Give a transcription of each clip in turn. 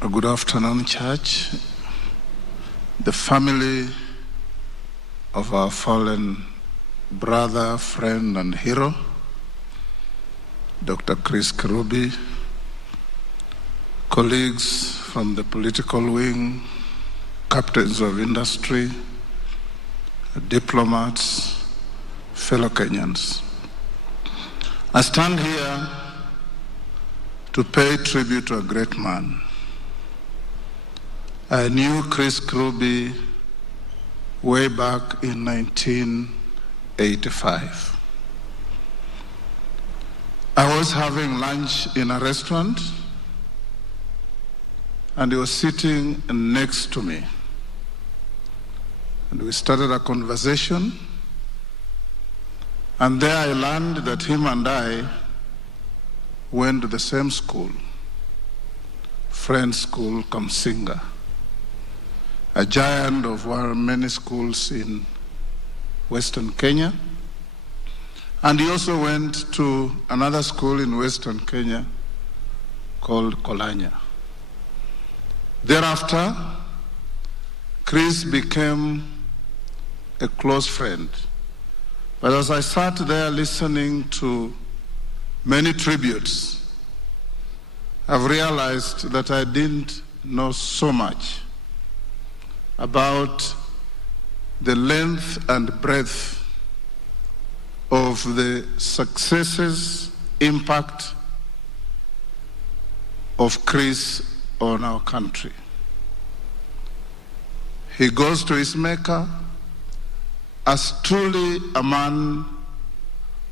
Good afternoon, church. The family of our fallen brother, friend, and hero, Dr. Chris Kirubi, colleagues from the political wing, captains of industry, diplomats, fellow Kenyans. I stand here to pay tribute to a great man. I knew Chris Kirubi way back in 1985. I was having lunch in a restaurant, and he was sitting next to me. And we started a conversation, and there I learned that him and I went to the same school, Friends School, Kamsinga, a giant of many schools in Western Kenya. And he also went to another school in Western Kenya called Kolanya. Thereafter, Chris became a close friend. But as I sat there listening to many tributes, I've realized that I didn't know so much about the length and breadth of the successes, impact of Chris on our country. He goes to his maker as truly a man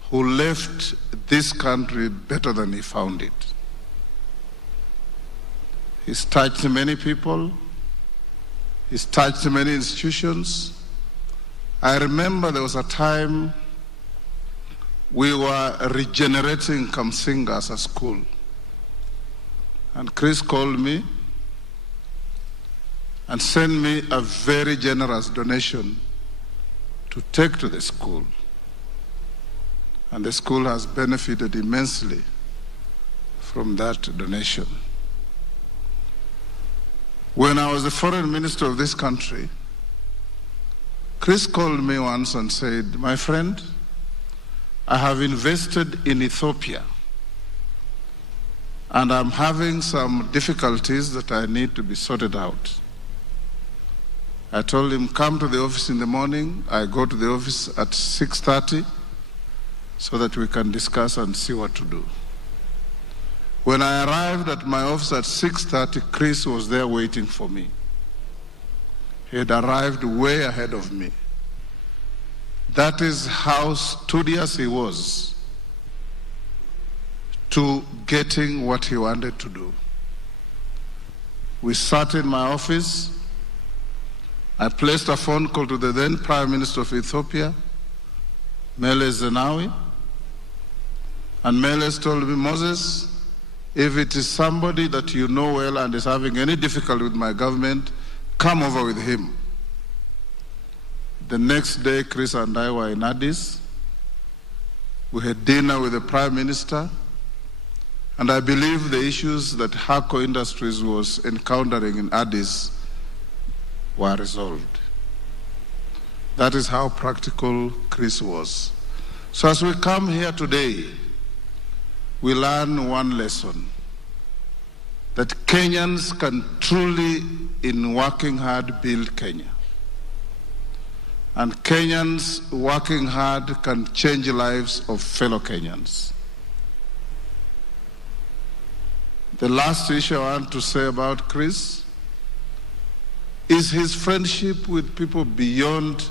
who left this country better than he found it. He's touched many people. He's touched many institutions. I remember there was a time we were regenerating Kamsinga as a school. And Chris called me and sent me a very generous donation to take to the school. And the school has benefited immensely from that donation. When I was the foreign minister of this country, Chris called me once and said, "My friend, I have invested in Ethiopia, and I'm having some difficulties that I need to be sorted out." I told him, "Come to the office in the morning." I go to the office at 6:30 so that we can discuss and see what to do. When I arrived at my office at 6:30, Chris was there waiting for me. He had arrived way ahead of me. That is how studious he was to getting what he wanted to do. We sat in my office. I placed a phone call to the then Prime Minister of Ethiopia, Meles Zenawi, and Meles told me, "Moses, if it is somebody that you know well and is having any difficulty with my government, come over with him." The next day, Chris and I were in Addis. We had dinner with the Prime Minister, and I believe the issues that Hako Industries was encountering in Addis were resolved. That is how practical Chris was. So as we come here today, we learn one lesson, that Kenyans can truly, in working hard, build Kenya. And Kenyans working hard can change lives of fellow Kenyans. The last issue I want to say about Chris is his friendship with people beyond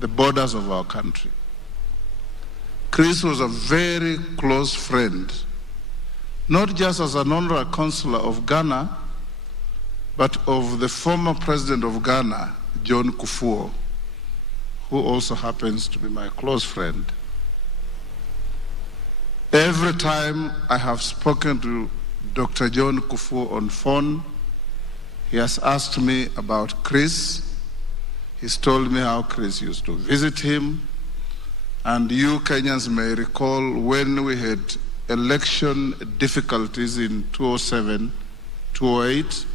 the borders of our country. Chris was a very close friend, not just as an honorary consular of Ghana, but of the former president of Ghana, John Kufuor, who also happens to be my close friend. Every time I have spoken to Dr. John Kufuor on phone, he has asked me about Chris. He's told me how Chris used to visit him. And you Kenyans may recall when we had election difficulties in 2007 2008,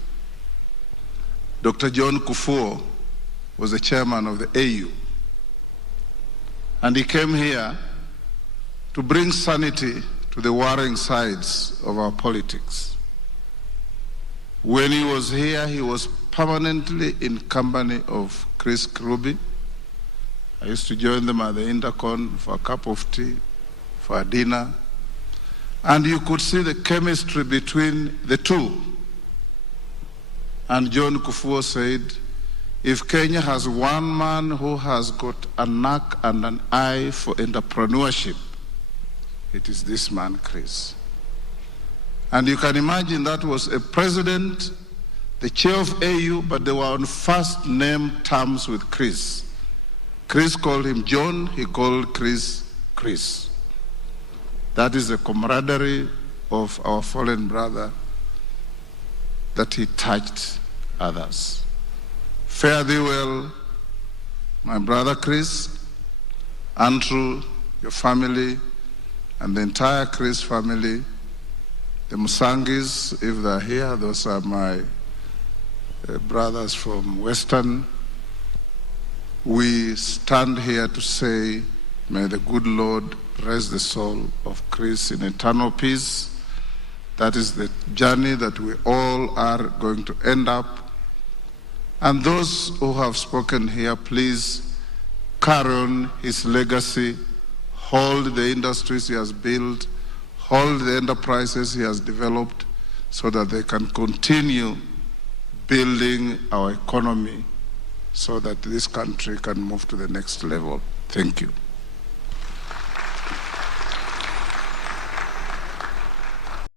Dr. John Kufuor was the chairman of the AU. And he came here to bring sanity to the warring sides of our politics. When he was here, he was permanently in company of Chris Kirubi. I used to join them at the Intercon for a cup of tea, for a dinner. And you could see the chemistry between the two. And John Kufuor said, if Kenya has one man who has got a knack and an eye for entrepreneurship, it is this man, Chris. And you can imagine that was a president, the chair of AU, but they were on first name terms with Chris. Chris called him John, he called Chris, Chris. That is the camaraderie of our fallen brother, that he touched others. Fare thee well, my brother Chris, Andrew, your family, and the entire Chris family. The Musangis, if they're here, those are my brothers from Western. We stand here to say, may the good Lord rest the soul of Chris in eternal peace. That is the journey that we all are going to end up. And those who have spoken here, please carry on his legacy, hold the industries he has built, hold the enterprises he has developed, so that they can continue building our economy so that this country can move to the next level. Thank you.